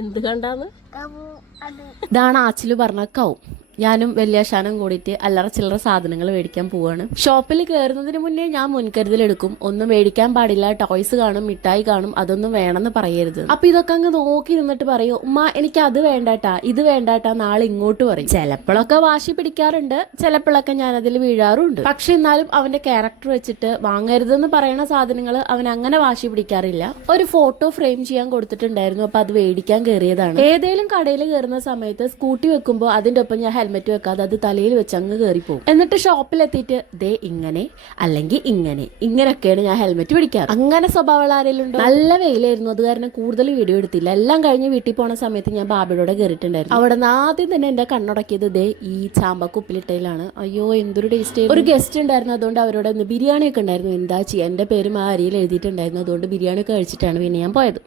എന്ത് കണ്ടാന്ന്? ഇതാണ് ആച്ചില് പറഞ്ഞ കൗ. ഞാനും വല്യാശാനും കൂടിയിട്ട് അല്ലറ ചില്ലറ സാധനങ്ങൾ മേടിക്കാൻ പോവാണ്. ഷോപ്പിൽ കയറുന്നതിന് മുന്നേ ഞാൻ മുൻകരുതലെടുക്കും. ഒന്നും മേടിക്കാൻ പാടില്ല, ടോയ്സ് കാണും, മിഠായി കാണും, അതൊന്നും വേണമെന്ന് പറയരുത്. അപ്പൊ ഇതൊക്കെ അങ്ങ് നോക്കി നിന്നിട്ട് പറയും, ഉമ്മ എനിക്ക് അത് വേണ്ടാട്ടാ, ഇത് വേണ്ടാട്ടാ, നാളെ ഇങ്ങോട്ട് പറയും. ചിലപ്പോഴൊക്കെ വാശി പിടിക്കാറുണ്ട്, ചിലപ്പോഴൊക്കെ ഞാൻ അതിൽ വീഴാറുണ്ട്. പക്ഷെ എന്നാലും അവന്റെ ക്യാരക്ടർ വെച്ചിട്ട് വാങ്ങരുതെന്ന് പറയുന്ന സാധനങ്ങൾ അവൻ അങ്ങനെ വാശി പിടിക്കാറില്ല. ഒരു ഫോട്ടോ ഫ്രെയിം ചെയ്യാൻ കൊടുത്തിട്ടുണ്ടായിരുന്നു, അപ്പൊ അത് മേടിക്കാൻ കയറിയതാണ്. ഏതെങ്കിലും കടയിൽ കയറുന്ന സമയത്ത് സ്കൂട്ടി വെക്കുമ്പോൾ അതിന്റെ ഒപ്പം ഞാൻ ഹെൽമെറ്റ് വെക്കാതെ അത് തലയിൽ വെച്ച് അങ്ങ് കയറിപ്പോകും. എന്നിട്ട് ഷോപ്പിലെത്തിയിട്ട് ദേ ഇങ്ങനെ അല്ലെങ്കിൽ ഇങ്ങനെയൊക്കെയാണ് ഞാൻ ഹെൽമെറ്റ് പിടിക്കാറ്. അങ്ങനെ സ്വഭാവമുള്ള ആരെങ്കിലും ഉണ്ടോ? നല്ല വെയിലായിരുന്നു, അത് കാരണം കൂടുതൽ വീഡിയോ എടുത്തില്ല. എല്ലാം കഴിഞ്ഞ് വീട്ടിൽ പോണ സമയത്ത് ഞാൻ ബാബയുടെ കയറിയിട്ടുണ്ടായിരുന്നു. അവിടെ നിന്ന് ആദ്യം തന്നെ എന്റെ കണ്ണുടക്കിയത് ദേ ഈ ചാമ്പക്ക ഉപ്പിലിട്ടയിലാണ്. അയ്യോ എന്തൊരു ടേസ്റ്റ്. ഒരു ഗസ്റ്റ് ഉണ്ടായിരുന്നു, അതുകൊണ്ട് അവരോട് ബിരിയാണി ഒക്കെ ഉണ്ടായിരുന്നു. എന്താ ചെയ്യാ, എന്റെ പേരും ആ അരിയിൽ എഴുതിയിട്ടുണ്ടായിരുന്നു. അതുകൊണ്ട് ബിരിയാണി ഒക്കെ കഴിച്ചിട്ടാണ് പിന്നെ ഞാൻ പോയത്.